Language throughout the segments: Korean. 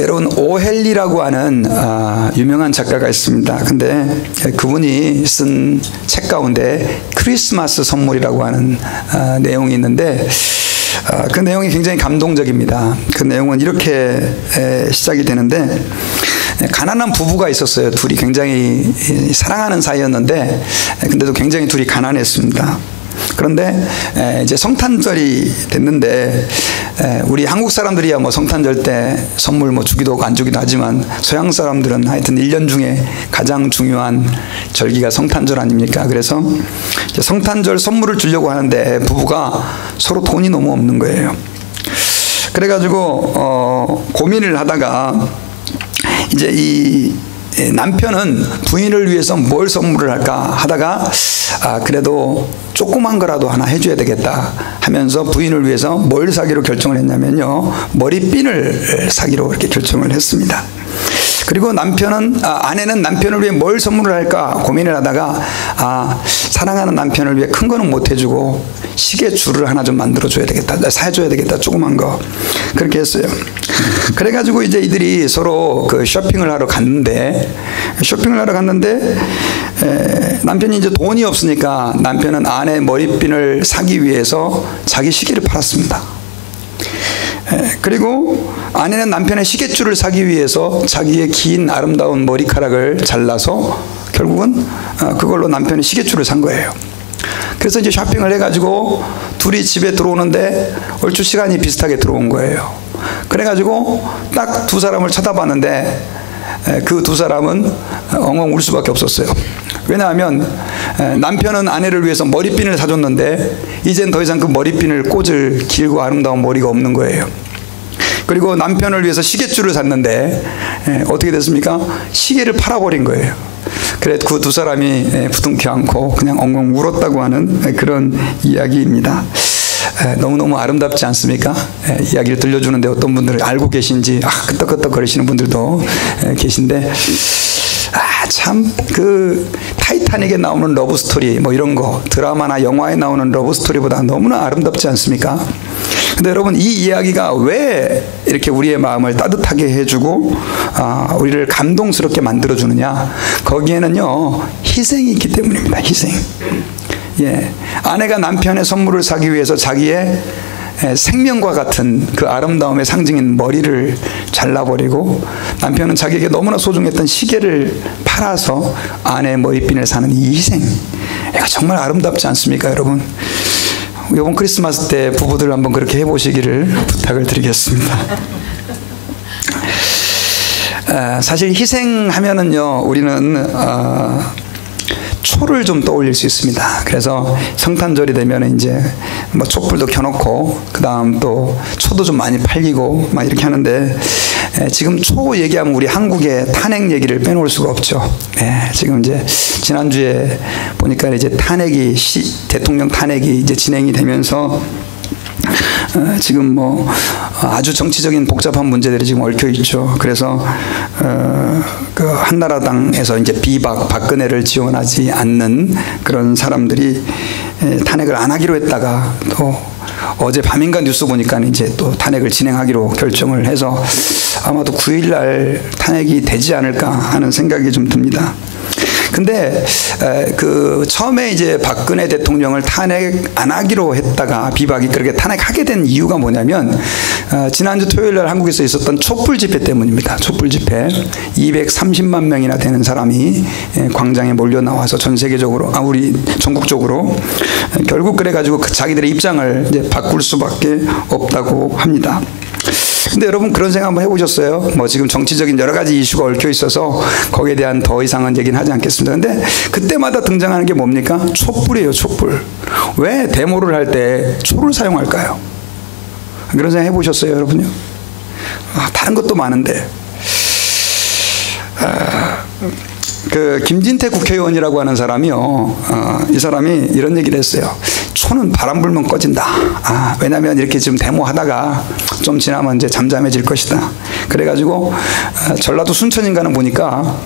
여러분 오헬리라고 하는 유명한 작가가 있습니다. 근데 그분이 쓴 책 가운데 크리스마스 선물이라고 하는 내용이 있는데 그 내용이 굉장히 감동적입니다. 그 내용은 이렇게 시작이 되는데 가난한 부부가 있었어요. 둘이 굉장히 사랑하는 사이였는데 근데도 굉장히 둘이 가난했습니다. 그런데 이제 성탄절이 됐는데 우리 한국 사람들이야 뭐 성탄절 때 선물 뭐 주기도 하고 안 주기도 하지만 서양 사람들은 하여튼 1년 중에 가장 중요한 절기가 성탄절 아닙니까? 그래서 이제 성탄절 선물을 주려고 하는데 부부가 서로 돈이 너무 없는 거예요. 그래가지고 고민을 하다가 이제 이 남편은 부인을 위해서 뭘 선물을 할까 하다가 그래도 조그만 거라도 하나 해줘야 되겠다 하면서 부인을 위해서 뭘 사기로 결정을 했냐면요, 머리핀을 사기로 이렇게 결정을 했습니다. 그리고 아내는 남편을 위해 뭘 선물을 할까 고민을 하다가 사랑하는 남편을 위해 큰 거는 못 해주고 시계줄을 하나 좀 만들어줘야 되겠다, 사줘야 되겠다, 조그만 거. 그렇게 했어요. 그래가지고 이제 이들이 서로 그 쇼핑을 하러 갔는데 남편이 이제 돈이 없으니까 남편은 아내 머리핀을 사기 위해서 자기 시계를 팔았습니다. 그리고 아내는 남편의 시계줄을 사기 위해서 자기의 긴 아름다운 머리카락을 잘라서 결국은 그걸로 남편의 시계줄을 산 거예요. 그래서 이제 쇼핑을 해가지고 둘이 집에 들어오는데 얼추 시간이 비슷하게 들어온 거예요. 그래가지고 딱 두 사람을 쳐다봤는데 그 두 사람은 엉엉 울 수밖에 없었어요. 왜냐하면 남편은 아내를 위해서 머리핀을 사줬는데 이젠 더 이상 그 머리핀을 꽂을 길고 아름다운 머리가 없는 거예요. 그리고 남편을 위해서 시계줄을 샀는데 어떻게 됐습니까? 시계를 팔아버린 거예요. 그래 그 두 사람이 부둥켜 안고 그냥 엉엉 울었다고 하는 그런 이야기입니다. 너무너무 아름답지 않습니까? 이야기를 들려주는데 어떤 분들은 알고 계신지 끄떡끄떡 거리시는 분들도 계신데 참 그 타이타닉에 나오는 러브 스토리 뭐 이런 거 드라마나 영화에 나오는 러브 스토리보다 너무나 아름답지 않습니까? 근데 여러분 이 이야기가 왜 이렇게 우리의 마음을 따뜻하게 해주고 우리를 감동스럽게 만들어주느냐, 거기에는요 희생이 있기 때문입니다. 희생. 아내가 남편의 선물을 사기 위해서 자기의 생명과 같은 그 아름다움의 상징인 머리를 잘라버리고 남편은 자기에게 너무나 소중했던 시계를 팔아서 아내의 머리핀을 사는 이 희생, 이거 정말 아름답지 않습니까 여러분? 이번 크리스마스 때 부부들 한번 그렇게 해보시기를 부탁을 드리겠습니다. 사실 희생하면은요 우리는 초를 좀 떠올릴 수 있습니다. 그래서 성탄절이 되면 이제 뭐 촛불도 켜놓고 그 다음 또 초도 좀 많이 팔리고 막 이렇게 하는데 지금 초 얘기하면 우리 한국의 탄핵 얘기를 빼놓을 수가 없죠. 지금 이제 지난주에 보니까 이제 대통령 탄핵이 이제 진행이 되면서 지금 뭐 아주 정치적인 복잡한 문제들이 지금 얽혀 있죠. 그래서 그 한나라당에서 이제 박근혜를 지원하지 않는 그런 사람들이 탄핵을 안 하기로 했다가 또 어제 밤인가 뉴스 보니까 이제 또 탄핵을 진행하기로 결정을 해서 아마도 9일 날 탄핵이 되지 않을까 하는 생각이 좀 듭니다. 근데 그 처음에 이제 박근혜 대통령을 탄핵 안 하기로 했다가 비박이 그렇게 탄핵하게 된 이유가 뭐냐면 지난주 토요일 날 한국에서 있었던 촛불 집회 때문입니다. 촛불 집회 230만 명이나 되는 사람이 광장에 몰려 나와서 전 세계적으로 우리 전국적으로 결국 그래가지고 자기들의 입장을 이제 바꿀 수밖에 없다고 합니다. 근데 여러분 그런 생각 한번 해보셨어요? 뭐 지금 정치적인 여러 가지 이슈가 얽혀 있어서 거기에 대한 더 이상은 얘기는 하지 않겠습니다. 근데 그때마다 등장하는 게 뭡니까? 촛불이에요, 촛불. 왜 데모를 할 때 초를 사용할까요? 그런 생각 해보셨어요, 여러분요? 다른 것도 많은데. 그 김진태 국회의원이라고 하는 사람이요, 이 사람이 이런 얘기를 했어요. 초는 바람 불면 꺼진다. 왜냐하면 이렇게 지금 데모하다가 좀 지나면 이제 잠잠해질 것이다. 그래가지고 전라도 순천인가는 보니까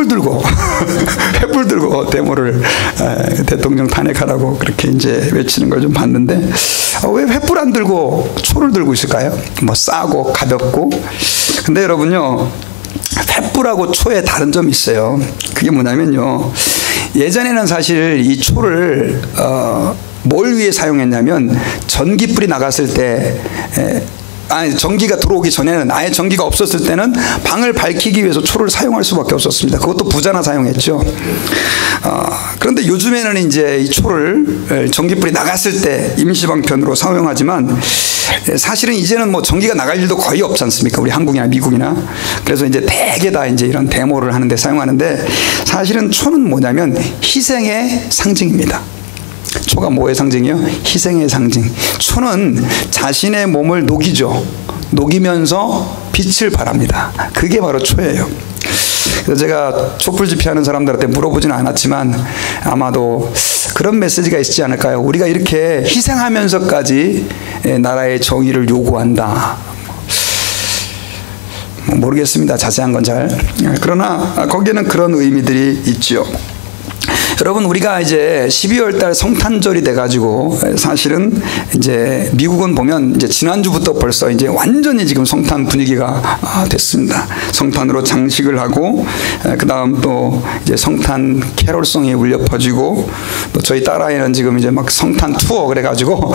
횃불 들고 횃불 들고 데모를 대통령 탄핵하라고 그렇게 이제 외치는 걸 좀 봤는데 왜 횃불 안 들고 초를 들고 있을까요? 뭐 싸고 가볍고. 근데 여러분요, 횃불하고 초에 다른 점이 있어요. 그게 뭐냐면요, 예전에는 사실 이 초를 뭘 위해 사용했냐면 전기불이 나갔을 때 전기가 들어오기 전에는, 아예 전기가 없었을 때는 방을 밝히기 위해서 초를 사용할 수밖에 없었습니다. 그것도 부자나 사용했죠. 그런데 요즘에는 이제 이 초를 전기불이 나갔을 때 임시방편으로 사용하지만 사실은 이제는 뭐 전기가 나갈 일도 거의 없지 않습니까? 우리 한국이나 미국이나. 그래서 이제 대개 다 이제 이런 데모를 하는데 사용하는데, 사실은 초는 뭐냐면 희생의 상징입니다. 초가 뭐의 상징이요? 희생의 상징. 초는 자신의 몸을 녹이죠. 녹이면서 빛을 발합니다. 그게 바로 초예요. 그래서 제가 촛불 집회하는 사람들한테 물어보지는 않았지만 아마도 그런 메시지가 있지 않을까요? 우리가 이렇게 희생하면서까지 나라의 정의를 요구한다. 모르겠습니다. 자세한 건 잘. 그러나 거기에는 그런 의미들이 있죠. 여러분, 우리가 이제 12월 달 성탄절이 돼가지고 사실은 이제 미국은 보면 이제 지난주부터 벌써 이제 완전히 지금 성탄 분위기가 됐습니다. 성탄으로 장식을 하고, 그 다음 또 이제 성탄 캐롤송이 울려 퍼지고, 또 저희 딸아이는 지금 이제 막 성탄 투어 그래가지고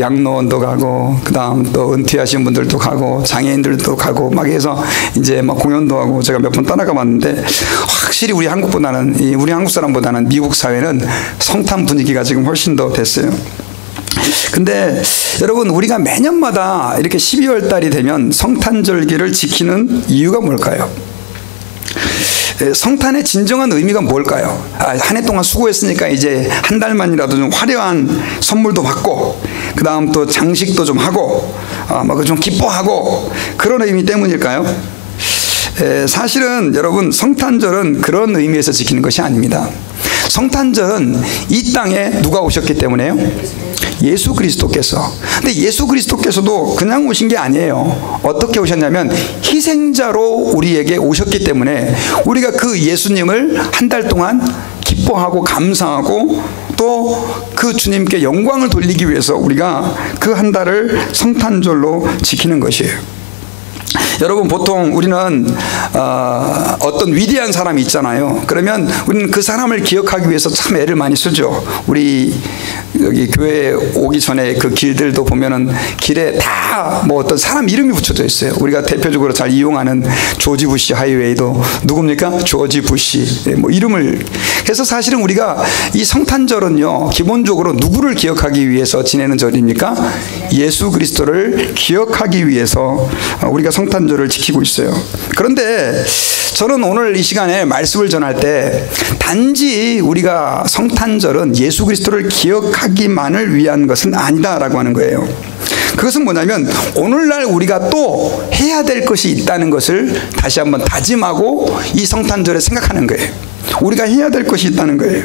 양로원도 가고, 그 다음 또 은퇴하신 분들도 가고, 장애인들도 가고 막 해서 이제 막 공연도 하고, 제가 몇 번 따라가 봤는데 확실히 우리 한국 사람보다는 미국 사회는 성탄 분위기가 지금 훨씬 더 됐어요. 근데 여러분, 우리가 매년마다 이렇게 12월 달이 되면 성탄절기를 지키는 이유가 뭘까요? 성탄의 진정한 의미가 뭘까요? 한 해 동안 수고했으니까 이제 한 달만이라도 좀 화려한 선물도 받고, 그 다음 또 장식도 좀 하고, 막 좀 기뻐하고, 그런 의미 때문일까요? 사실은 여러분, 성탄절은 그런 의미에서 지키는 것이 아닙니다. 성탄절은 이 땅에 누가 오셨기 때문에요? 예수 그리스도께서. 근데 예수 그리스도께서도 그냥 오신 게 아니에요. 어떻게 오셨냐면 희생자로 우리에게 오셨기 때문에 우리가 그 예수님을 한 달 동안 기뻐하고 감사하고 또 그 주님께 영광을 돌리기 위해서 우리가 그 한 달을 성탄절로 지키는 것이에요. 여러분, 보통 우리는 어떤 위대한 사람이 있잖아요. 그러면 우리는 그 사람을 기억하기 위해서 참 애를 많이 쓰죠. 우리 여기 교회에 오기 전에 그 길들도 보면은 길에 다 뭐 어떤 사람 이름이 붙여져 있어요. 우리가 대표적으로 잘 이용하는 조지 부시 하이웨이도 누굽니까? 조지 부시. 뭐 이름을 해서, 사실은 우리가 이 성탄절은요, 기본적으로 누구를 기억하기 위해서 지내는 절입니까? 예수 그리스도를 기억하기 위해서 우리가 성탄절을 지키고 있어요. 그런데 저는 오늘 이 시간에 말씀을 전할 때 단지 우리가 성탄절은 예수 그리스도를 기억하기만을 위한 것은 아니다라고 하는 거예요. 그것은 뭐냐면 오늘날 우리가 또 해야 될 것이 있다는 것을 다시 한번 다짐하고 이 성탄절에 생각하는 거예요. 우리가 해야 될 것이 있다는 거예요.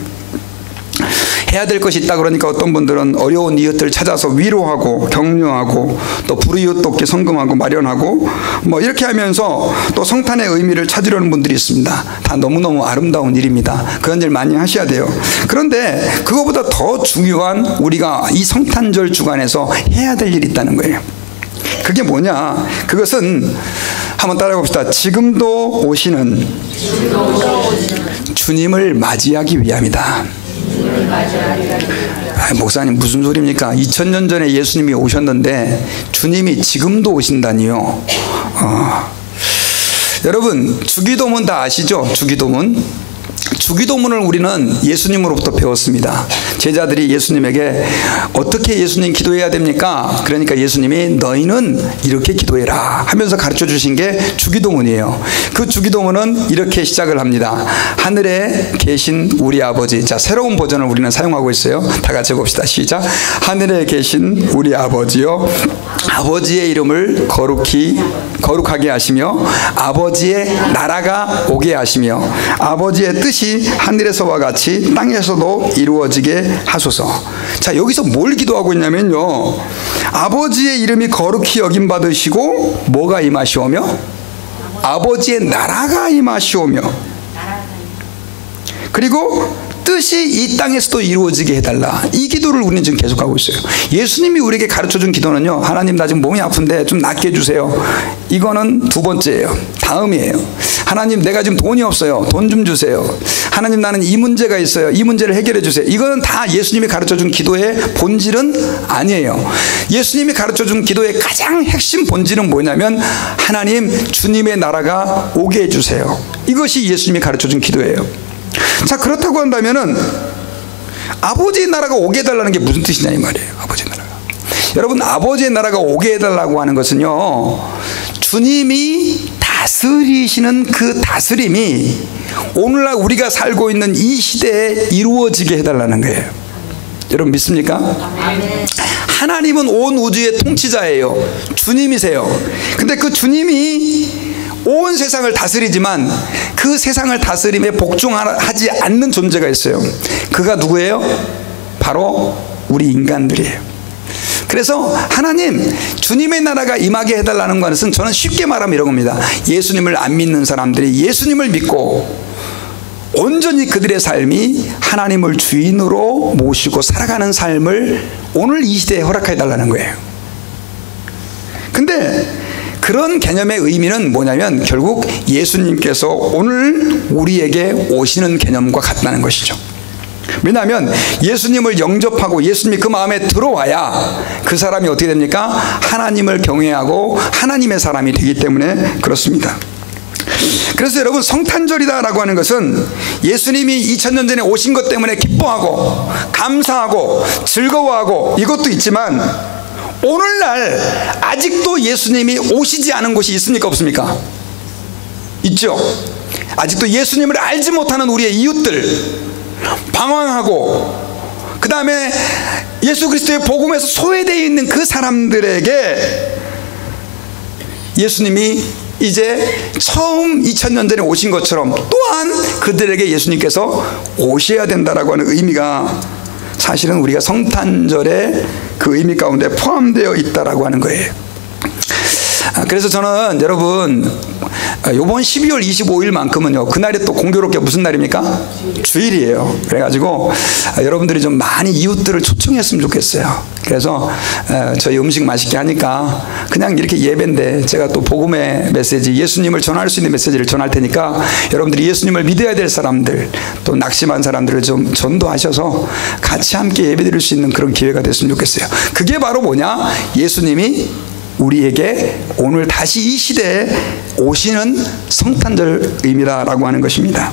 해야 될 것이 있다 그러니까 어떤 분들은 어려운 이웃들 찾아서 위로하고 격려하고, 또 불이웃 돕게 성금하고 마련하고, 뭐 이렇게 하면서 또 성탄의 의미를 찾으려는 분들이 있습니다. 다 너무너무 아름다운 일입니다. 그런 일 많이 하셔야 돼요. 그런데 그거보다 더 중요한 우리가 이 성탄절 주간에서 해야 될 일이 있다는 거예요. 그게 뭐냐? 그것은 한번 따라해 봅시다. 지금도 오시는 주님을 맞이하기 위함이다. 목사님 무슨 소리입니까? 2000년 전에 예수님이 오셨는데 주님이 지금도 오신다니요. 여러분, 주기도문 다 아시죠? 주기도문을 우리는 예수님으로부터 배웠습니다. 제자들이 예수님에게 어떻게 예수님 기도해야 됩니까? 그러니까 예수님이 너희는 이렇게 기도해라 하면서 가르쳐 주신 게 주기도문이에요. 그 주기도문은 이렇게 시작을 합니다. 하늘에 계신 우리 아버지. 자, 새로운 버전을 우리는 사용하고 있어요. 다 같이 해봅시다. 시작. 하늘에 계신 우리 아버지요, 아버지의 이름을 거룩하게 하시며 아버지의 나라가 오게 하시며 아버지의 뜻이 하늘에서와 같이 땅에서도 이루어지게 하소서. 자, 여기서 뭘 기도하고 있냐면요, 아버지의 이름이 거룩히 여김 받으시고 뭐가 임하시오며? 아버지의 나라가 임하시오며. 그리고 뜻이 이 땅에서도 이루어지게 해달라. 이 기도를 우리는 지금 계속하고 있어요. 예수님이 우리에게 가르쳐준 기도는요, 하나님 나 지금 몸이 아픈데 좀 낫게 해주세요. 이거는 두 번째예요. 다음이에요. 하나님 내가 지금 돈이 없어요. 돈 좀 주세요. 하나님 나는 이 문제가 있어요. 이 문제를 해결해 주세요. 이거는 다 예수님이 가르쳐준 기도의 본질은 아니에요. 예수님이 가르쳐준 기도의 가장 핵심 본질은 뭐냐면 하나님 주님의 나라가 오게 해주세요. 이것이 예수님이 가르쳐준 기도예요. 자, 그렇다고 한다면은 아버지의 나라가 오게 해달라는 게 무슨 뜻이냐 이 말이에요. 아버지의 나라가. 여러분, 아버지의 나라가 오게 해달라고 하는 것은요, 주님이 다스리시는 그 다스림이 오늘날 우리가 살고 있는 이 시대에 이루어지게 해달라는 거예요. 여러분 믿습니까? 하나님은 온 우주의 통치자예요. 주님이세요. 근데 그 주님이 온 세상을 다스리지만 그 세상을 다스림에 복종하지 않는 존재가 있어요. 그가 누구예요? 바로 우리 인간들이에요. 그래서 하나님 주님의 나라가 임하게 해달라는 것은 저는 쉽게 말하면 이런 겁니다. 예수님을 안 믿는 사람들이 예수님을 믿고 온전히 그들의 삶이 하나님을 주인으로 모시고 살아가는 삶을 오늘 이 시대에 허락해 달라는 거예요. 근데 그런 개념의 의미는 뭐냐면 결국 예수님께서 오늘 우리에게 오시는 개념과 같다는 것이죠. 왜냐하면 예수님을 영접하고 예수님이 그 마음에 들어와야 그 사람이 어떻게 됩니까? 하나님을 경외하고 하나님의 사람이 되기 때문에 그렇습니다. 그래서 여러분, 성탄절이다라고 하는 것은 예수님이 2000년 전에 오신 것 때문에 기뻐하고 감사하고 즐거워하고 이것도 있지만 오늘날 아직도 예수님이 오시지 않은 곳이 있습니까? 없습니까? 있죠. 아직도 예수님을 알지 못하는 우리의 이웃들, 방황하고 그 다음에 예수 그리스도의 복음에서 소외되어 있는 그 사람들에게 예수님이 이제 처음 2000년 전에 오신 것처럼 또한 그들에게 예수님께서 오셔야 된다라고 하는 의미가 사실은 우리가 성탄절의 그 의미 가운데 포함되어 있다라고 하는 거예요. 그래서 저는 여러분, 이번 12월 25일만큼은요 그날이 또 공교롭게 무슨 날입니까? 주일이에요. 그래가지고 여러분들이 좀 많이 이웃들을 초청했으면 좋겠어요. 그래서 저희 음식 맛있게 하니까 그냥 이렇게 예배인데 제가 또 복음의 메시지, 예수님을 전할 수 있는 메시지를 전할 테니까 여러분들이 예수님을 믿어야 될 사람들, 또 낙심한 사람들을 좀 전도하셔서 같이 함께 예배드릴 수 있는 그런 기회가 됐으면 좋겠어요. 그게 바로 뭐냐? 예수님이 우리에게 오늘 다시 이 시대에 오시는 성탄절 의미다라고 하는 것입니다.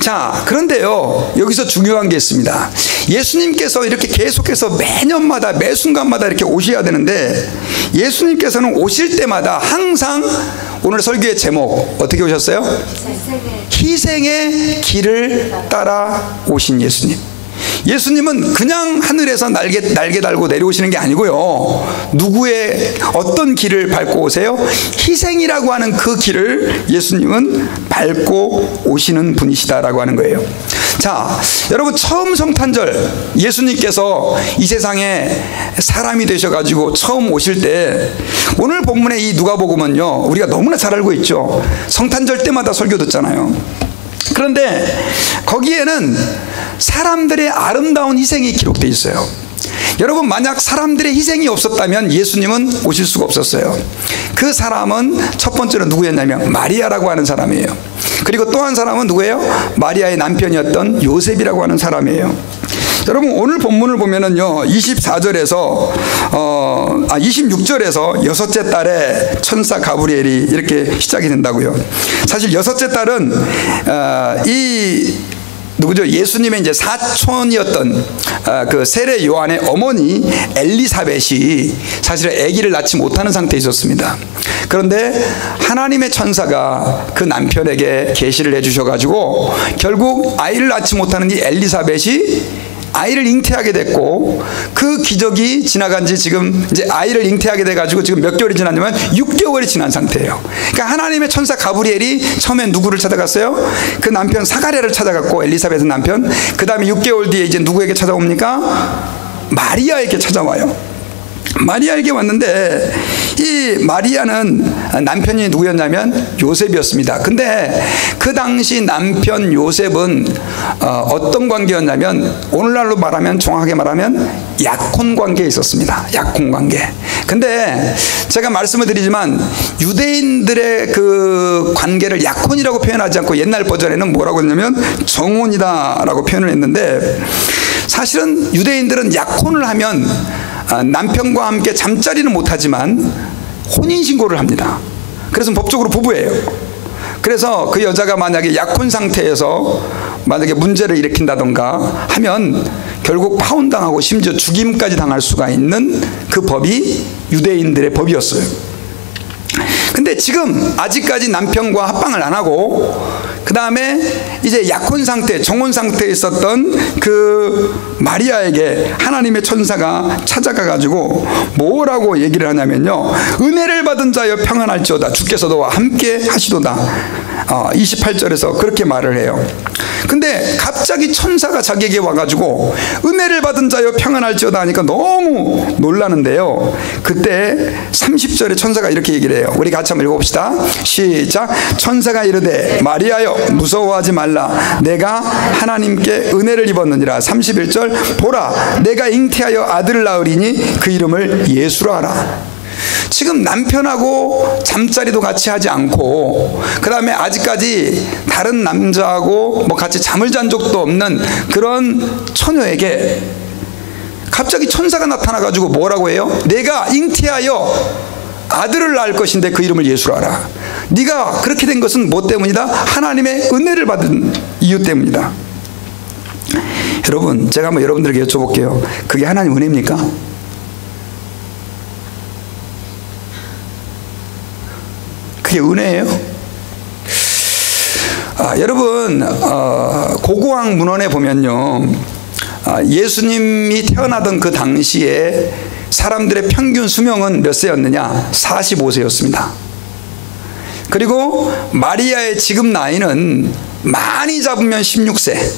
자, 그런데요 여기서 중요한 게 있습니다. 예수님께서 이렇게 계속해서 매년마다 매 순간마다 이렇게 오셔야 되는데 예수님께서는 오실 때마다 항상 오늘 설교의 제목 어떻게 오셨어요? 희생의 길을 따라 오신 예수님. 예수님은 그냥 하늘에서 날개 달고 내려오시는 게 아니고요, 누구의 어떤 길을 밟고 오세요? 희생이라고 하는 그 길을 예수님은 밟고 오시는 분이시다라고 하는 거예요. 자, 여러분, 처음 성탄절 예수님께서 이 세상에 사람이 되셔가지고 처음 오실 때 오늘 본문의 이 누가복음은요 우리가 너무나 잘 알고 있죠. 성탄절 때마다 설교 듣잖아요. 그런데 거기에는 사람들의 아름다운 희생이 기록되어 있어요. 여러분, 만약 사람들의 희생이 없었다면 예수님은 오실 수가 없었어요. 그 사람은 첫 번째로 누구였냐면 마리아라고 하는 사람이에요. 그리고 또 한 사람은 누구예요? 마리아의 남편이었던 요셉이라고 하는 사람이에요. 여러분, 오늘 본문을 보면은요 24절에서 26절에서 여섯째 달에 천사 가브리엘이 이렇게 시작이 된다고요. 사실 여섯째 달은 누구죠? 예수님의 이제 사촌이었던 그 세례 요한의 어머니 엘리사벳이 사실은 아기를 낳지 못하는 상태에 있었습니다. 그런데 하나님의 천사가 그 남편에게 계시를 해주셔가지고 결국 아이를 낳지 못하는 이 엘리사벳이 아이를 잉태하게 됐고, 그 기적이 지나간 지 지금 이제 아이를 잉태하게 돼가지고 지금 몇 개월이 지났냐면 6개월이 지난 상태예요. 그러니까 하나님의 천사 가브리엘이 처음에 누구를 찾아갔어요? 그 남편 사가랴를 찾아갔고, 엘리사벳의 남편. 그 다음에 6개월 뒤에 이제 누구에게 찾아옵니까? 마리아에게 찾아와요. 마리아에게 왔는데 이 마리아는 남편이 누구였냐면 요셉이었습니다. 근데 그 당시 남편 요셉은 어떤 관계였냐면 오늘날로 말하면 정확하게 말하면 약혼 관계에 있었습니다. 약혼 관계. 근데 제가 말씀을 드리지만 유대인들의 그 관계를 약혼이라고 표현하지 않고 옛날 버전에는 뭐라고 했냐면 정혼이다라고 표현을 했는데 사실은 유대인들은 약혼을 하면 남편과 함께 잠자리는 못하지만 혼인신고를 합니다. 그래서 법적으로 부부예요. 그래서 그 여자가 만약에 약혼 상태에서 만약에 문제를 일으킨다던가 하면 결국 파혼당하고 심지어 죽임까지 당할 수가 있는 그 법이 유대인들의 법이었어요. 근데 지금 아직까지 남편과 합방을 안 하고 그 다음에 이제 약혼 상태, 정혼 상태에 있었던 그 마리아에게 하나님의 천사가 찾아가 가지고 뭐라고 얘기를 하냐면요, 은혜를 받은 자여 평안할지어다, 주께서 너와 함께 하시도다. 28절에서 그렇게 말을 해요. 근데 갑자기 천사가 자기에게 와가지고 은혜를 받은 자여 평안할지어다 하니까 너무 놀라는데요, 그때 30절에 천사가 이렇게 얘기를 해요. 우리 같이 한번 읽어봅시다. 시작. 천사가 이르되 마리아여 무서워하지 말라, 내가 하나님께 은혜를 입었느니라. 31절. 보라, 내가 잉태하여 아들을 낳으리니 그 이름을 예수라 하라. 지금 남편하고 잠자리도 같이 하지 않고 그 다음에 아직까지 다른 남자하고 뭐 같이 잠을 잔 적도 없는 그런 처녀에게 갑자기 천사가 나타나가지고 뭐라고 해요? 내가 잉태하여 아들을 낳을 것인데 그 이름을 예수라 하라. 네가 그렇게 된 것은 뭐 때문이다? 하나님의 은혜를 받은 이유 때문이다. 여러분, 제가 한번 여러분들에게 여쭤볼게요. 그게 하나님 은혜입니까? 그게 은혜예요? 여러분, 고고학 문헌에 보면요, 예수님이 태어나던 그 당시에 사람들의 평균 수명은 몇 세였느냐? 45세였습니다. 그리고 마리아의 지금 나이는 많이 잡으면 16세,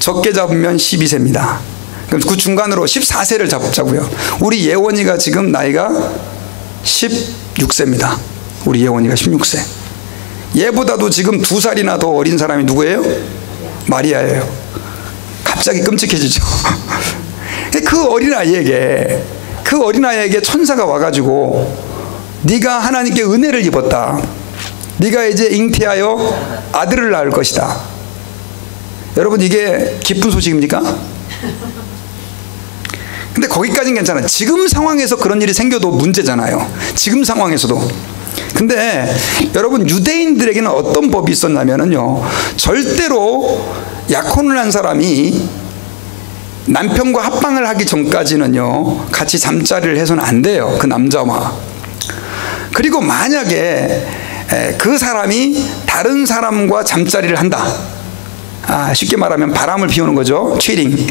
적게 잡으면 12세입니다. 그럼 그 중간으로 14세를 잡자고요. 우리 예원이가 지금 나이가 16세입니다. 우리 예원이가 16세. 얘보다도 지금 2살이나 더 어린 사람이 누구예요? 마리아예요. 갑자기 끔찍해지죠. 그 어린아이에게 천사가 와가지고 네가 하나님께 은혜를 입었다, 네가 이제 잉태하여 아들을 낳을 것이다. 여러분, 이게 기쁜 소식입니까? 근데 거기까지는 괜찮아요. 지금 상황에서 그런 일이 생겨도 문제잖아요. 지금 상황에서도. 근데 여러분, 유대인들에게는 어떤 법이 있었냐면요, 절대로 약혼을 한 사람이 남편과 합방을 하기 전까지는요 같이 잠자리를 해서는 안 돼요, 그 남자와. 그리고 만약에 그 사람이 다른 사람과 잠자리를 한다, 쉽게 말하면 바람을 피우는 거죠. 치링.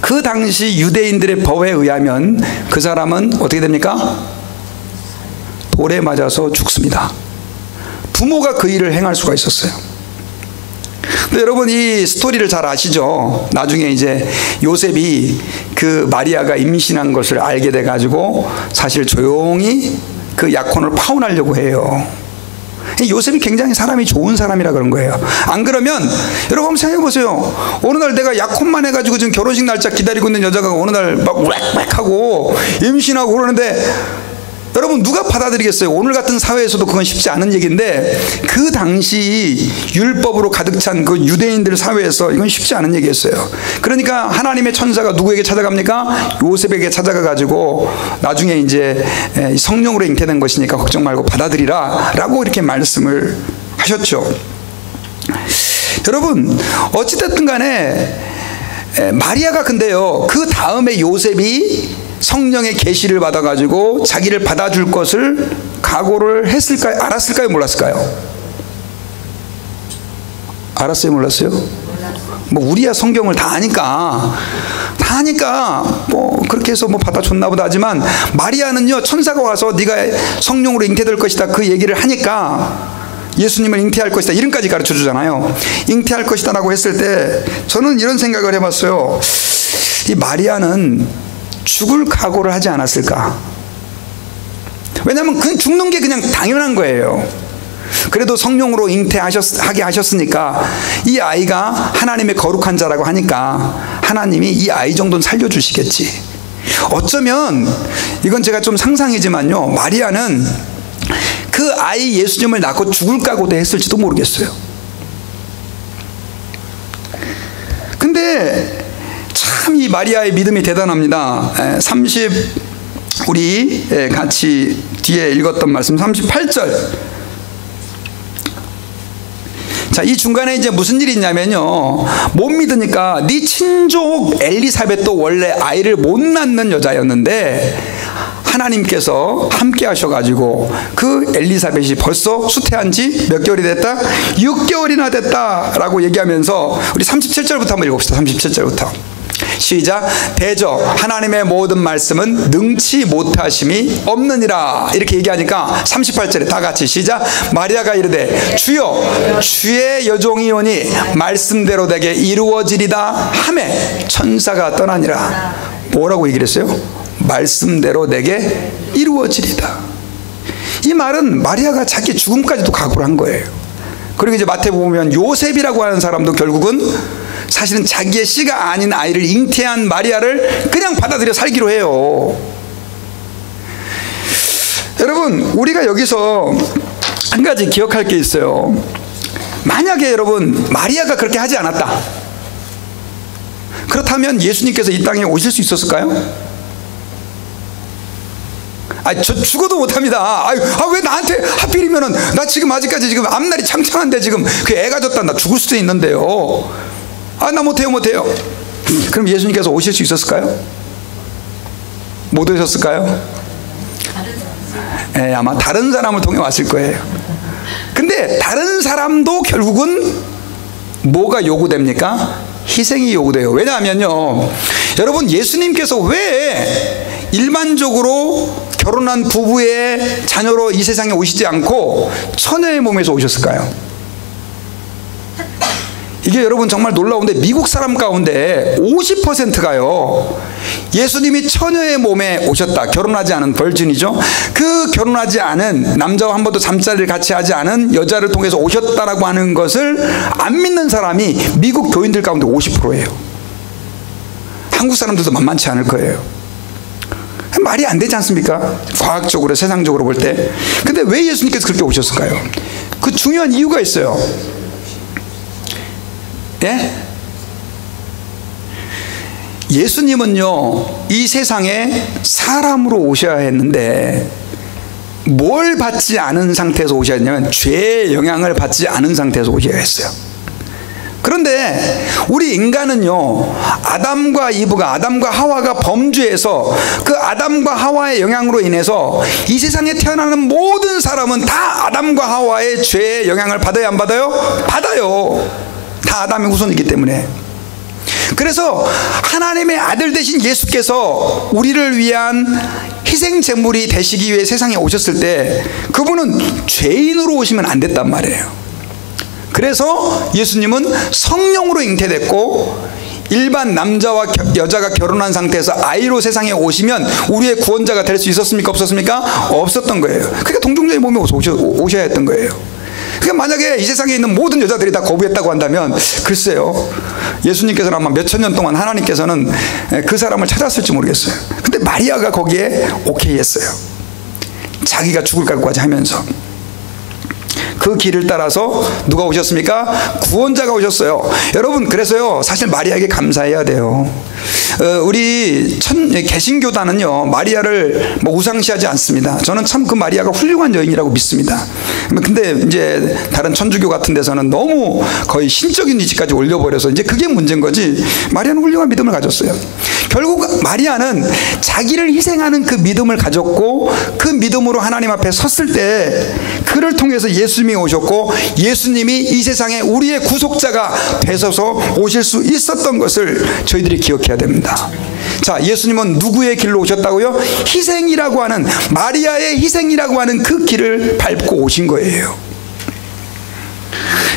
그 당시 유대인들의 법에 의하면 그 사람은 어떻게 됩니까? 돌에 맞아서 죽습니다. 부모가 그 일을 행할 수가 있었어요. 근데 여러분, 이 스토리를 잘 아시죠? 나중에 이제 요셉이 그 마리아가 임신한 것을 알게 돼가지고 사실 조용히 그 약혼을 파혼하려고 해요. 요셉이 굉장히 사람이 좋은 사람이라 그런 거예요. 안 그러면 여러분 한번 생각해 보세요. 어느 날 내가 약혼만 해가지고 지금 결혼식 날짜 기다리고 있는 여자가 어느 날 막 우웩우웩 하고 임신하고 그러는데 여러분, 누가 받아들이겠어요? 오늘 같은 사회에서도 그건 쉽지 않은 얘기인데 그 당시 율법으로 가득 찬 그 유대인들 사회에서 이건 쉽지 않은 얘기였어요. 그러니까 하나님의 천사가 누구에게 찾아갑니까? 요셉에게 찾아가가지고 나중에 이제 성령으로 잉태된 것이니까 걱정 말고 받아들이라 라고 이렇게 말씀을 하셨죠. 여러분, 어찌됐든 간에 마리아가 근데요, 그 다음에 요셉이 성령의 계시를 받아가지고 자기를 받아줄 것을 각오를 했을까요? 알았을까요? 몰랐을까요? 알았어요? 몰랐어요? 뭐 우리야 성경을 다 아니까 뭐 그렇게 해서 뭐 받아줬나 보다 하지만 마리아는요, 천사가 와서 네가 성령으로 잉태될 것이다 그 얘기를 하니까 예수님을 잉태할 것이다 이름까지 가르쳐 주잖아요. 잉태할 것이다 라고 했을 때 저는 이런 생각을 해봤어요. 이 마리아는 죽을 각오를 하지 않았을까? 왜냐하면 그 죽는 게 그냥 당연한 거예요. 그래도 성령으로 잉태하게 하셨으니까 이 아이가 하나님의 거룩한 자라고 하니까 하나님이 이 아이 정도는 살려주시겠지. 어쩌면 이건 제가 좀 상상이지만요, 마리아는 그 아이 예수님을 낳고 죽을 각오도 했을지도 모르겠어요. 근데 참 이 마리아의 믿음이 대단합니다. 우리 같이 뒤에 읽었던 말씀 38절. 자, 이 중간에 이제 무슨 일이 있냐면요, 못 믿으니까 네 친족 엘리사벳도 원래 아이를 못 낳는 여자였는데 하나님께서 함께 하셔가지고 그 엘리사벳이 벌써 수태한 지 몇 개월이 됐다? 6개월이나 됐다라고 얘기하면서 우리 37절부터 한번 읽읍시다. 37절부터 시작. 대저 하나님의 모든 말씀은 능치 못하심이 없느니라, 이렇게 얘기하니까 38절에 다 같이 시작. 마리아가 이르되 주여 주의 여종이오니 말씀대로 내게 이루어지리다 하매 천사가 떠나니라. 뭐라고 얘기를 했어요? 말씀대로 내게 이루어지리다. 이 말은 마리아가 자기 죽음까지도 각오를 한 거예요. 그리고 이제 마태복음 보면 요셉이라고 하는 사람도 결국은 사실은 자기의 씨가 아닌 아이를 잉태한 마리아를 그냥 받아들여 살기로 해요. 여러분, 우리가 여기서 한 가지 기억할 게 있어요. 만약에 여러분 마리아가 그렇게 하지 않았다, 그렇다면 예수님께서 이 땅에 오실 수 있었을까요? 저 죽어도 못합니다. 왜 나한테 하필이면은, 나 지금 아직까지 지금 앞날이 창창한데 지금 그 애가 졌다, 나 죽을 수도 있는데요. 나 못해요. 그럼 예수님께서 오실 수 있었을까요? 못 오셨을까요? 아마 다른 사람을 통해 왔을 거예요. 근데 다른 사람도 결국은 뭐가 요구됩니까? 희생이 요구돼요. 왜냐하면요, 여러분, 예수님께서 왜 일반적으로 결혼한 부부의 자녀로 이 세상에 오시지 않고 처녀의 몸에서 오셨을까요? 이게 여러분 정말 놀라운데, 미국 사람 가운데 50%가요 예수님이 처녀의 몸에 오셨다, 결혼하지 않은 벌준이죠. 그 결혼하지 않은, 남자와 한 번도 잠자리를 같이 하지 않은 여자를 통해서 오셨다라고 하는 것을 안 믿는 사람이 미국 교인들 가운데 50%예요. 한국 사람들도 만만치 않을 거예요. 말이 안 되지 않습니까? 과학적으로, 세상적으로 볼 때. 근데 왜 예수님께서 그렇게 오셨을까요? 그 중요한 이유가 있어요. 예? 예수님은요, 이 세상에 사람으로 오셔야 했는데 뭘 받지 않은 상태에서 오셔야 했냐면 죄의 영향을 받지 않은 상태에서 오셔야 했어요. 그런데 우리 인간은요, 아담과 하와가 범죄해서 그 아담과 하와의 영향으로 인해서 이 세상에 태어나는 모든 사람은 다 아담과 하와의 죄의 영향을 받아야 안 받아요? 받아요. 다 아담의 후손이기 때문에. 그래서 하나님의 아들 되신 예수께서 우리를 위한 희생 제물이 되시기 위해 세상에 오셨을 때 그분은 죄인으로 오시면 안 됐단 말이에요. 그래서 예수님은 성령으로 잉태됐고, 일반 남자와 여자가 결혼한 상태에서 아이로 세상에 오시면 우리의 구원자가 될 수 있었습니까? 없었습니까? 없었던 거예요. 그러니까 동정자의 몸에 오셔야 했던 거예요. 그러니까 만약에 이 세상에 있는 모든 여자들이 다 거부했다고 한다면 글쎄요, 예수님께서는 아마 몇천 년 동안 하나님께서는 그 사람을 찾았을지 모르겠어요. 근데 마리아가 거기에 오케이 했어요. 자기가 죽을 각오까지 하면서. 그 길을 따라서 누가 오셨습니까? 구원자가 오셨어요. 여러분, 그래서요, 사실 마리아에게 감사해야 돼요. 우리 개신교단은요, 마리아를 우상시하지 않습니다. 저는 참 그 마리아가 훌륭한 여인이라고 믿습니다. 근데 이제 다른 천주교 같은 데서는 너무 거의 신적인 위치까지 올려버려서 이제 그게 문제인 거지, 마리아는 훌륭한 믿음을 가졌어요. 결국 마리아는 자기를 희생하는 그 믿음을 가졌고, 그 믿음으로 하나님 앞에 섰을 때 그를 통해서 예수님이 오셨고, 예수님이 이 세상에 우리의 구속자가 되셔서 오실 수 있었던 것을 저희들이 기억해야 됩니다. 자, 예수님은 누구의 길로 오셨다고요? 희생이라고 하는, 마리아의 희생이라고 하는 그 길을 밟고 오신 거예요.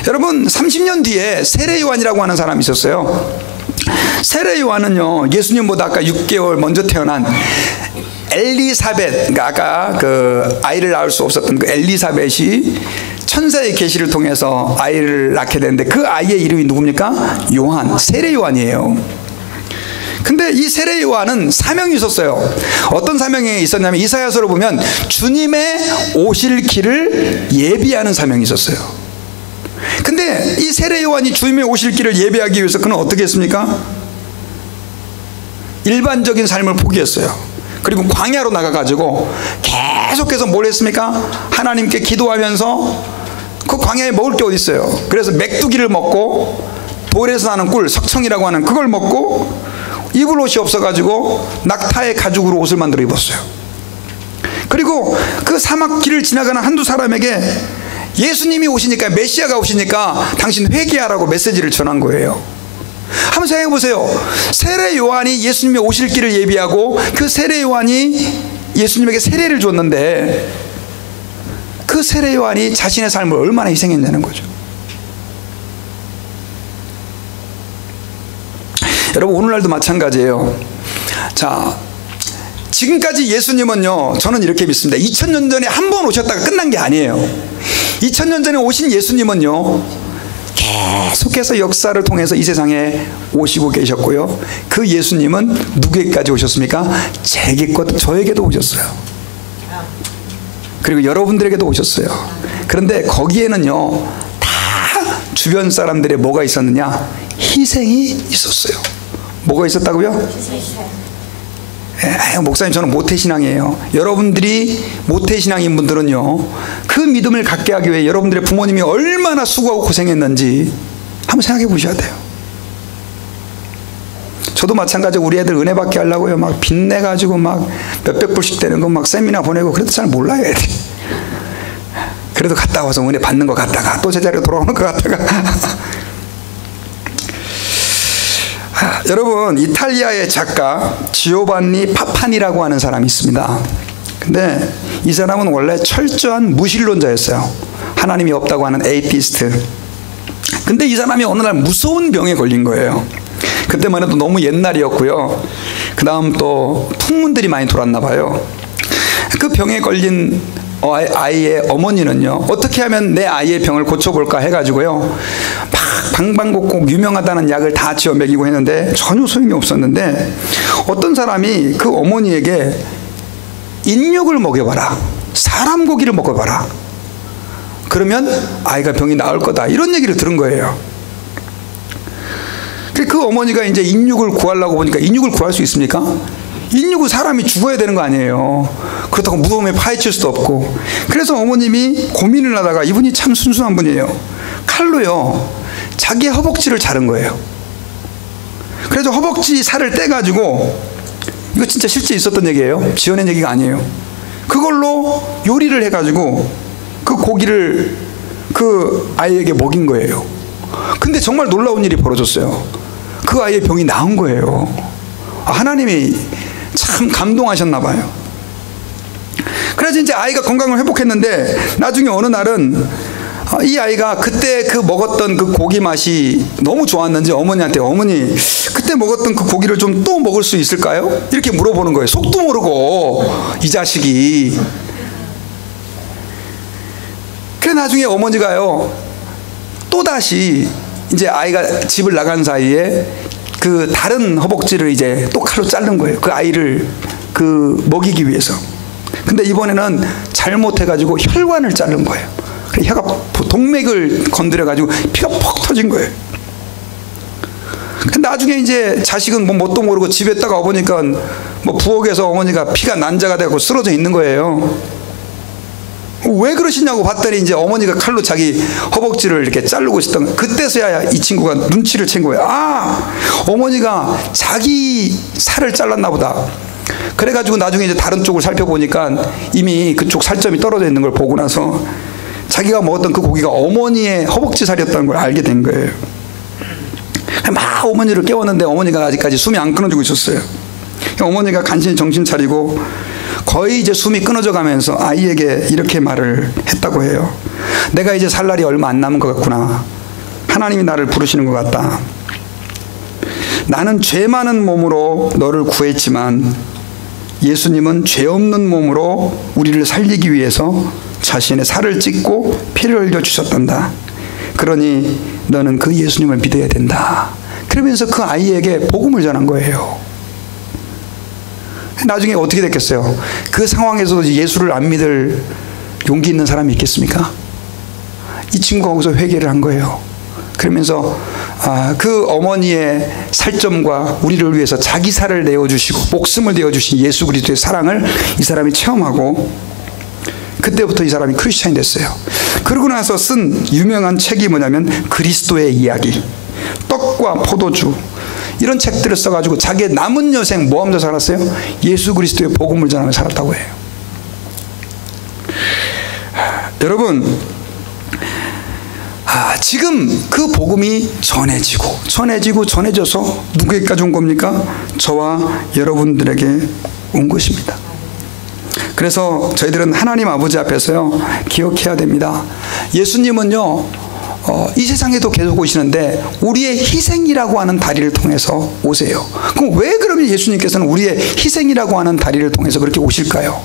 여러분, 30년 뒤에 세례 요한이라고 하는 사람이 있었어요. 세례 요한은요, 예수님보다 아까 6개월 먼저 태어난 엘리사벳, 그러니까 아까 그 아이를 낳을 수 없었던 그 엘리사벳이 천사의 계시를 통해서 아이를 낳게 되는데 그 아이의 이름이 누굽니까? 요한, 세례 요한이에요. 근데 이 세례 요한은 사명이 있었어요. 어떤 사명이 있었냐면 이사야서를 보면 주님의 오실 길을 예비하는 사명이 있었어요. 근데 이 세례 요한이 주님의 오실 길을 예비하기 위해서 그는 어떻게 했습니까? 일반적인 삶을 포기했어요. 그리고 광야로 나가가지고 계속해서 뭘 했습니까? 하나님께 기도하면서 그 광야에 먹을 게 어디 있어요? 그래서 메뚜기를 먹고 돌에서 나는 꿀, 석청이라고 하는 그걸 먹고 입을 옷이 없어가지고 낙타의 가죽으로 옷을 만들어 입었어요. 그리고 그 사막 길을 지나가는 한두 사람에게 예수님이 오시니까, 메시아가 오시니까 당신 회개하라고 메시지를 전한 거예요. 한번 생각해 보세요. 세례 요한이 예수님이 오실 길을 예비하고 그 세례 요한이 예수님에게 세례를 줬는데 그 세례 요한이 자신의 삶을 얼마나 희생했냐는 거죠. 여러분, 오늘날도 마찬가지예요. 자, 지금까지 예수님은요, 저는 이렇게 믿습니다. 2000년 전에 한 번 오셨다가 끝난 게 아니에요. 2000년 전에 오신 예수님은요, 계속해서 역사를 통해서 이 세상에 오시고 계셨고요. 그 예수님은 누구에게까지 오셨습니까? 제게도 저에게도 오셨어요. 그리고 여러분들에게도 오셨어요. 그런데 거기에는요, 다 주변 사람들의 뭐가 있었느냐? 희생이 있었어요. 뭐가 있었다고요? 목사님, 저는 모태신앙이에요. 여러분들이 모태신앙인 분들은요, 그 믿음을 갖게 하기 위해 여러분들의 부모님이 얼마나 수고하고 고생했는지 한번 생각해 보셔야 돼요. 저도 마찬가지로 우리 애들 은혜 받게 하려고요, 막 빚내가지고 막 몇백 불씩 되는 거 막 세미나 보내고, 그래도 잘 몰라요, 애들이. 그래도 갔다 와서 은혜 받는 거 갔다가 또 제자리로 돌아오는 거 갔다가. 여러분, 이탈리아의 작가 지오반니 파파니라고 하는 사람이 있습니다. 근데 이 사람은 원래 철저한 무신론자였어요. 하나님이 없다고 하는 에이티스트. 근데 이 사람이 어느 날 무서운 병에 걸린 거예요. 그때만 해도 너무 옛날이었고요. 그 다음 또 풍문들이 많이 돌았나 봐요. 그 병에 걸린 아이의 어머니는요, 어떻게 하면 내 아이의 병을 고쳐볼까 해가지고요, 막 방방곡곡 유명하다는 약을 다 지어 먹이고 했는데 전혀 소용이 없었는데, 어떤 사람이 그 어머니에게 인육을 먹여봐라, 사람 고기를 먹어봐라, 그러면 아이가 병이 나을 거다, 이런 얘기를 들은 거예요. 그 어머니가 이제 인육을 구하려고 보니까, 인육을 구할 수 있습니까? 인육은 사람이 죽어야 되는 거 아니에요. 그렇다고 무덤에 파헤칠 수도 없고. 그래서 어머님이 고민을 하다가, 이분이 참 순수한 분이에요, 칼로요 자기 허벅지를 자른 거예요. 그래서 허벅지 살을 떼가지고, 이거 진짜 실제 있었던 얘기예요, 지어낸 얘기가 아니에요. 그걸로 요리를 해가지고 그 고기를 그 아이에게 먹인 거예요. 근데 정말 놀라운 일이 벌어졌어요. 그 아이의 병이 나은 거예요. 하나님이 참 감동하셨나 봐요. 그래서 이제 아이가 건강을 회복했는데, 나중에 어느 날은 이 아이가 그때 그 먹었던 그 고기 맛이 너무 좋았는지 어머니한테, 어머니 그때 먹었던 그 고기를 좀 또 먹을 수 있을까요? 이렇게 물어보는 거예요. 속도 모르고 이 자식이. 그래 나중에 어머니가요, 또다시 이제 아이가 집을 나간 사이에 그 다른 허벅지를 이제 또 칼로 자른 거예요. 그 아이를 그 먹이기 위해서. 근데 이번에는 잘못해가지고 혈관을 자른 거예요. 혀가 동맥을 건드려가지고 피가 퍽 터진 거예요. 근데 나중에 이제 자식은 뭐 뭣도 모르고 집에 있다가 와보니까 뭐 부엌에서 어머니가 피가 난자가 되고 쓰러져 있는 거예요. 왜 그러시냐고 봤더니 이제 어머니가 칼로 자기 허벅지를 이렇게 자르고 있었던 거예요. 그때서야 이 친구가 눈치를 챈 거예요. 아, 어머니가 자기 살을 잘랐나 보다. 그래가지고 나중에 이제 다른 쪽을 살펴보니까 이미 그쪽 살점이 떨어져 있는 걸 보고 나서 자기가 먹었던 그 고기가 어머니의 허벅지 살이었다는 걸 알게 된 거예요. 막 어머니를 깨웠는데 어머니가 아직까지 숨이 안 끊어지고 있었어요. 어머니가 간신히 정신 차리고 거의 이제 숨이 끊어져 가면서 아이에게 이렇게 말을 했다고 해요. 내가 이제 살 날이 얼마 안 남은 것 같구나. 하나님이 나를 부르시는 것 같다. 나는 죄 많은 몸으로 너를 구했지만 예수님은 죄 없는 몸으로 우리를 살리기 위해서 자신의 살을 찢고 피를 흘려 주셨단다. 그러니 너는 그 예수님을 믿어야 된다. 그러면서 그 아이에게 복음을 전한 거예요. 나중에 어떻게 됐겠어요? 그 상황에서도 예수를 안 믿을 용기 있는 사람이 있겠습니까? 이 친구가 거기서 회개를 한 거예요. 그러면서 그 어머니의 살점과 우리를 위해서 자기 살을 내어주시고 목숨을 내어주신 예수 그리스도의 사랑을 이 사람이 체험하고, 그때부터 이 사람이 크리스찬이 됐어요. 그러고 나서 쓴 유명한 책이 뭐냐면 그리스도의 이야기, 떡과 포도주, 이런 책들을 써가지고 자기의 남은 여생 뭐 하면서 살았어요? 예수 그리스도의 복음을 전하며 살았다고 해요. 여러분, 지금 그 복음이 전해져서 누구에게까지 온 겁니까? 저와 여러분들에게 온 것입니다. 그래서 저희들은 하나님 아버지 앞에서요, 기억해야 됩니다. 예수님은요, 이 세상에도 계속 오시는데 우리의 희생이라고 하는 다리를 통해서 오세요. 그럼 왜 그러면 예수님께서는 우리의 희생이라고 하는 다리를 통해서 그렇게 오실까요?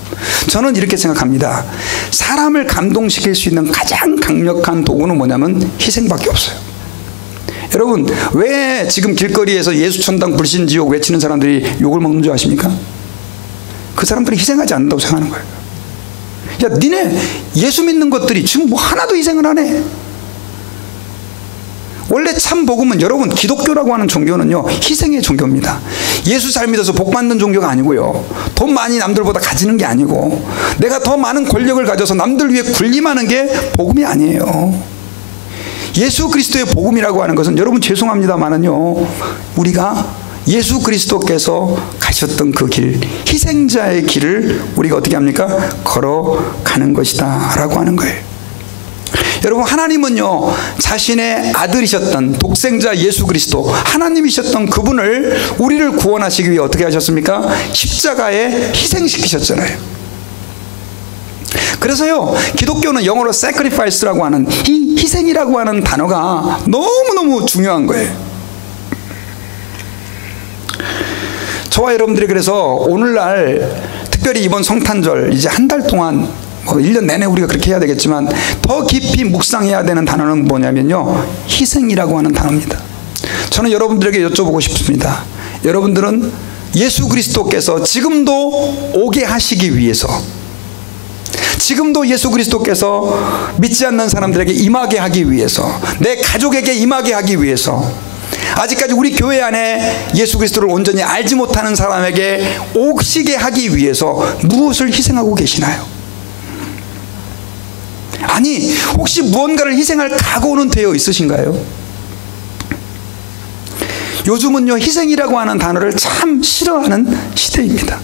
저는 이렇게 생각합니다. 사람을 감동시킬 수 있는 가장 강력한 도구는 뭐냐면 희생밖에 없어요. 여러분, 왜 지금 길거리에서 예수 천당 불신 지옥 외치는 사람들이 욕을 먹는 줄 아십니까? 그 사람들이 희생하지 않는다고 생각하는 거예요. 야, 니네 예수 믿는 것들이 지금 뭐 하나도 희생을 안 해. 원래 참 복음은, 여러분, 기독교라고 하는 종교는요, 희생의 종교입니다. 예수 잘 믿어서 복 받는 종교가 아니고요, 돈 많이 남들보다 가지는 게 아니고, 내가 더 많은 권력을 가져서 남들 위해 군림하는 게 복음이 아니에요. 예수 그리스도의 복음이라고 하는 것은, 여러분 죄송합니다만은요, 우리가 예수 그리스도께서 가셨던 그 길, 희생자의 길을 우리가 어떻게 합니까? 걸어가는 것이다 라고 하는 거예요. 여러분, 하나님은요, 자신의 아들이셨던 독생자 예수 그리스도, 하나님이셨던 그분을, 우리를 구원하시기 위해 어떻게 하셨습니까? 십자가에 희생시키셨잖아요. 그래서요, 기독교는 영어로 sacrifice라고 하는 이 희생이라고 하는 단어가 너무너무 중요한 거예요. 저와 여러분들이 그래서 오늘날 특별히 이번 성탄절 이제 한 달 동안 1년 내내 우리가 그렇게 해야 되겠지만 더 깊이 묵상해야 되는 단어는 뭐냐면요, 희생이라고 하는 단어입니다. 저는 여러분들에게 여쭤보고 싶습니다. 여러분들은 예수 그리스도께서 지금도 오게 하시기 위해서, 지금도 예수 그리스도께서 믿지 않는 사람들에게 임하게 하기 위해서, 내 가족에게 임하게 하기 위해서, 아직까지 우리 교회 안에 예수 그리스도를 온전히 알지 못하는 사람에게 오시게 하기 위해서 무엇을 희생하고 계시나요? 아니, 혹시 무언가를 희생할 각오는 되어 있으신가요? 요즘은요, 희생이라고 하는 단어를 참 싫어하는 시대입니다.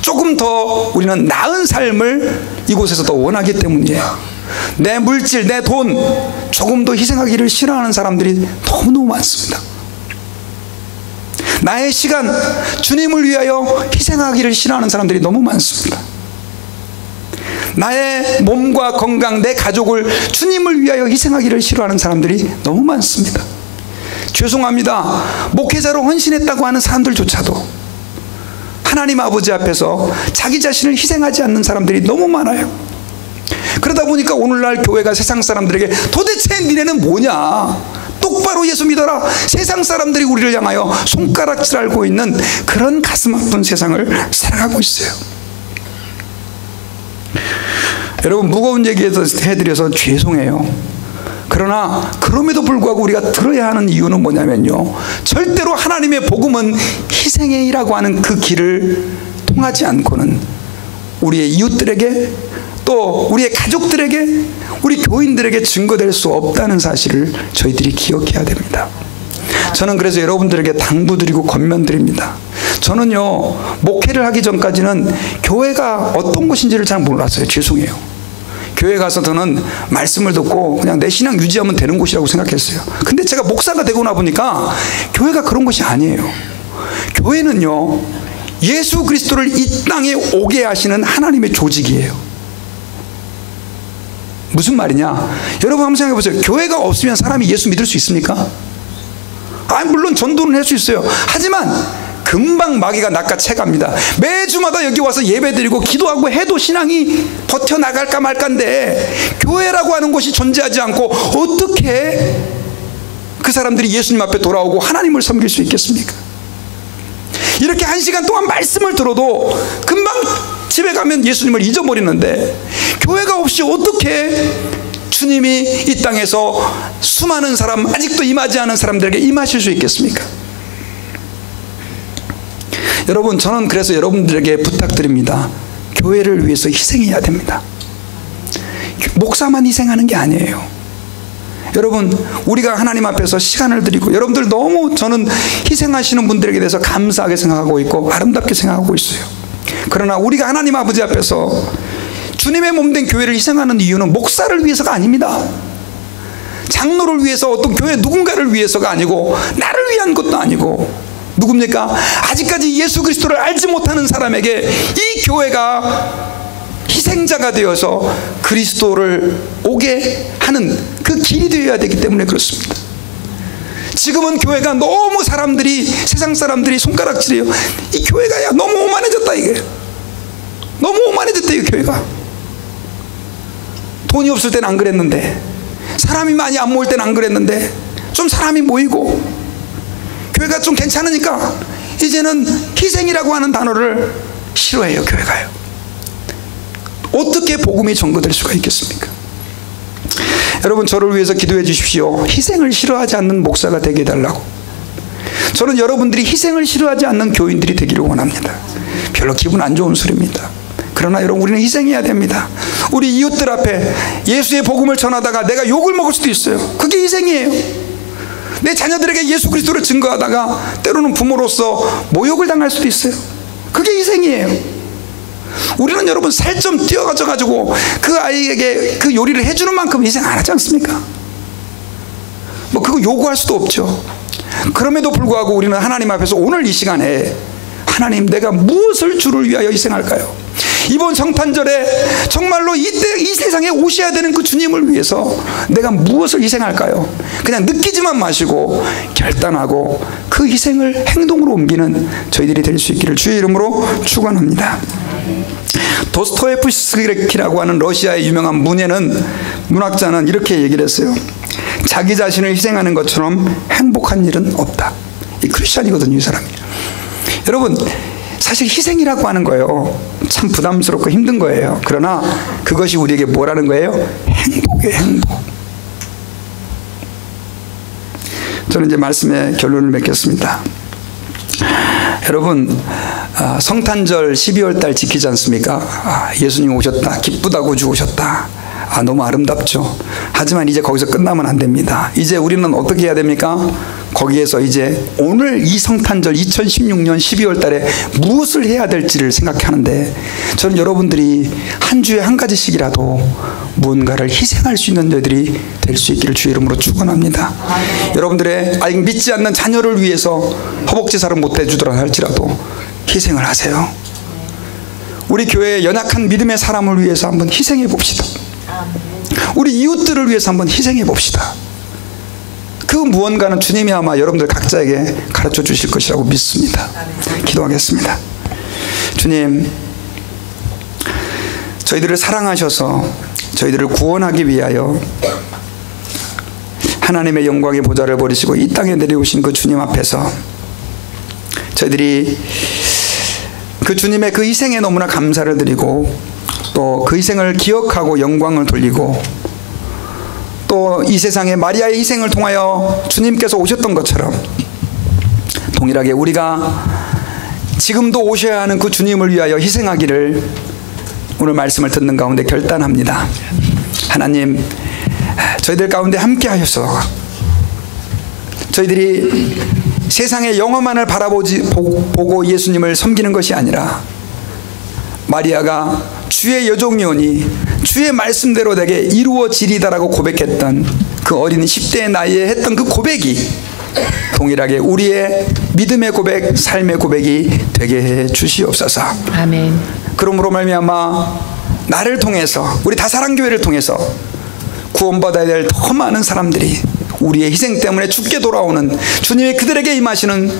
조금 더 우리는 나은 삶을 이곳에서 더 원하기 때문이에요. 내 물질, 내 돈 조금 더 희생하기를 싫어하는 사람들이 너무너무 많습니다. 나의 시간, 주님을 위하여 희생하기를 싫어하는 사람들이 너무 많습니다. 나의 몸과 건강, 내 가족을 주님을 위하여 희생하기를 싫어하는 사람들이 너무 많습니다. 죄송합니다. 목회자로 헌신했다고 하는 사람들조차도 하나님 아버지 앞에서 자기 자신을 희생하지 않는 사람들이 너무 많아요. 그러다 보니까 오늘날 교회가 세상 사람들에게 도대체 니네는 뭐냐, 똑바로 예수 믿어라, 세상 사람들이 우리를 향하여 손가락질 알고 있는 그런 가슴 아픈 세상을 살아가고 있어요. 여러분, 무거운 얘기 해드려서 죄송해요. 그러나 그럼에도 불구하고 우리가 들어야 하는 이유는 뭐냐면요, 절대로 하나님의 복음은 희생이라고 하는 그 길을 통하지 않고는 우리의 이웃들에게, 또 우리의 가족들에게, 우리 교인들에게 증거될 수 없다는 사실을 저희들이 기억해야 됩니다. 저는 그래서 여러분들에게 당부드리고 권면드립니다. 저는요, 목회를 하기 전까지는 교회가 어떤 곳인지를 잘 몰랐어요. 죄송해요. 교회 가서 저는 말씀을 듣고 그냥 내 신앙 유지하면 되는 곳이라고 생각했어요. 근데 제가 목사가 되고 나보니까 교회가 그런 것이 아니에요. 교회는요, 예수 그리스도를 이 땅에 오게 하시는 하나님의 조직이에요. 무슨 말이냐? 여러분 한번 생각해 보세요. 교회가 없으면 사람이 예수 믿을 수 있습니까? 물론 전도는 할 수 있어요. 하지만 금방 마귀가 낚아채갑니다. 매주마다 여기 와서 예배드리고 기도하고 해도 신앙이 버텨나갈까 말까인데, 교회라고 하는 곳이 존재하지 않고 어떻게 그 사람들이 예수님 앞에 돌아오고 하나님을 섬길 수 있겠습니까? 이렇게 1시간 동안 말씀을 들어도 금방 집에 가면 예수님을 잊어버리는데, 교회가 없이 어떻게 주님이 이 땅에서 수많은 사람, 아직도 임하지 않은 사람들에게 임하실 수 있겠습니까? 여러분, 저는 그래서 여러분들에게 부탁드립니다. 교회를 위해서 희생해야 됩니다. 목사만 희생하는 게 아니에요. 여러분, 우리가 하나님 앞에서 시간을 드리고, 여러분들 너무 저는 희생하시는 분들에게 대해서 감사하게 생각하고 있고 아름답게 생각하고 있어요. 그러나 우리가 하나님 아버지 앞에서 주님의 몸된 교회를 희생하는 이유는 목사를 위해서가 아닙니다. 장로를 위해서, 어떤 교회 누군가를 위해서가 아니고, 나를 위한 것도 아니고, 누굽니까? 아직까지 예수 그리스도를 알지 못하는 사람에게 이 교회가 희생자가 되어서 그리스도를 오게 하는 그 길이 되어야 되기 때문에 그렇습니다. 지금은 교회가 너무 사람들이, 세상 사람들이 손가락질해요. 이 교회가 야 너무 오만해졌다, 이게. 너무 오만해졌다, 이 교회가. 돈이 없을 땐 안 그랬는데, 사람이 많이 안 모일 땐 안 그랬는데, 좀 사람이 모이고 교회가 좀 괜찮으니까 이제는 희생이라고 하는 단어를 싫어해요, 교회가요. 어떻게 복음이 전거될 수가 있겠습니까? 여러분, 저를 위해서 기도해 주십시오. 희생을 싫어하지 않는 목사가 되게 해달라고. 저는 여러분들이 희생을 싫어하지 않는 교인들이 되기를 원합니다. 별로 기분 안 좋은 소리입니다. 그러나 여러분, 우리는 희생해야 됩니다. 우리 이웃들 앞에 예수의 복음을 전하다가 내가 욕을 먹을 수도 있어요. 그게 희생이에요. 내 자녀들에게 예수 그리스도를 증거하다가 때로는 부모로서 모욕을 당할 수도 있어요. 그게 희생이에요. 우리는 여러분 살 좀 뛰어가지고 그 아이에게 그 요리를 해주는 만큼 희생 안 하지 않습니까? 뭐 그거 요구할 수도 없죠. 그럼에도 불구하고 우리는 하나님 앞에서 오늘 이 시간에, 하나님, 내가 무엇을 주를 위하여 희생할까요? 이번 성탄절에 정말로 이 세상에 오셔야 되는 그 주님을 위해서 내가 무엇을 희생할까요? 그냥 느끼지만 마시고 결단하고 그 희생을 행동으로 옮기는 저희들이 될 수 있기를 주의 이름으로 축원합니다. 도스토옙스키라고 하는 러시아의 유명한 문학자는 이렇게 얘기를 했어요. 자기 자신을 희생하는 것처럼 행복한 일은 없다. 이 크리스찬이거든요, 이 사람이. 여러분, 사실 희생이라고 하는 거예요, 참 부담스럽고 힘든 거예요. 그러나 그것이 우리에게 뭐라는 거예요? 행복이에요, 행복. 저는 이제 말씀의 결론을 맺겠습니다. 여러분, 성탄절 12월 달 지키지 않습니까? 예수님 오셨다, 기쁘다고 죽으셨다. 너무 아름답죠. 하지만 이제 거기서 끝나면 안 됩니다. 이제 우리는 어떻게 해야 됩니까? 거기에서 이제 오늘 이 성탄절 2016년 12월 달에 무엇을 해야 될지를 생각하는데, 저는 여러분들이 한 주에 한 가지씩이라도 무언가를 희생할 수 있는 저희들이 될 수 있기를 주의 이름으로 축원합니다. 여러분들의 믿지 않는 자녀를 위해서 허복제사를 못 해주더라 할지라도 희생을 하세요. 우리 교회의 연약한 믿음의 사람을 위해서 한번 희생해 봅시다. 우리 이웃들을 위해서 한번 희생해 봅시다. 그 무언가는 주님이 아마 여러분들 각자에게 가르쳐 주실 것이라고 믿습니다. 기도하겠습니다. 주님, 저희들을 사랑하셔서 저희들을 구원하기 위하여 하나님의 영광의 보좌를 버리시고 이 땅에 내려오신 그 주님 앞에서 저희들이 그 주님의 그 희생에 너무나 감사를 드리고, 또 그 희생을 기억하고 영광을 돌리고, 또 이 세상에 마리아의 희생을 통하여 주님께서 오셨던 것처럼 동일하게 우리가 지금도 오셔야 하는 그 주님을 위하여 희생하기를 오늘 말씀을 듣는 가운데 결단합니다. 하나님, 저희들 가운데 함께 하셔서 저희들이 세상의 영화만을 보고 예수님을 섬기는 것이 아니라, 마리아가 주의 여종이오니 주의 말씀대로 내게 이루어지리다라고 고백했던 그 어린 10대의 나이에 했던 그 고백이 동일하게 우리의 믿음의 고백, 삶의 고백이 되게 해 주시옵소서. 아멘. 그러므로 말미암아 나를 통해서, 우리 다사랑교회를 통해서 구원받아야 될 더 많은 사람들이 우리의 희생 때문에 죽게 돌아오는 주님이 그들에게 임하시는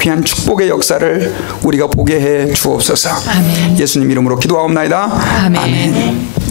귀한 축복의 역사를 우리가 보게 해 주옵소서. 아멘. 예수님 이름으로 기도하옵나이다. 아멘. 아멘.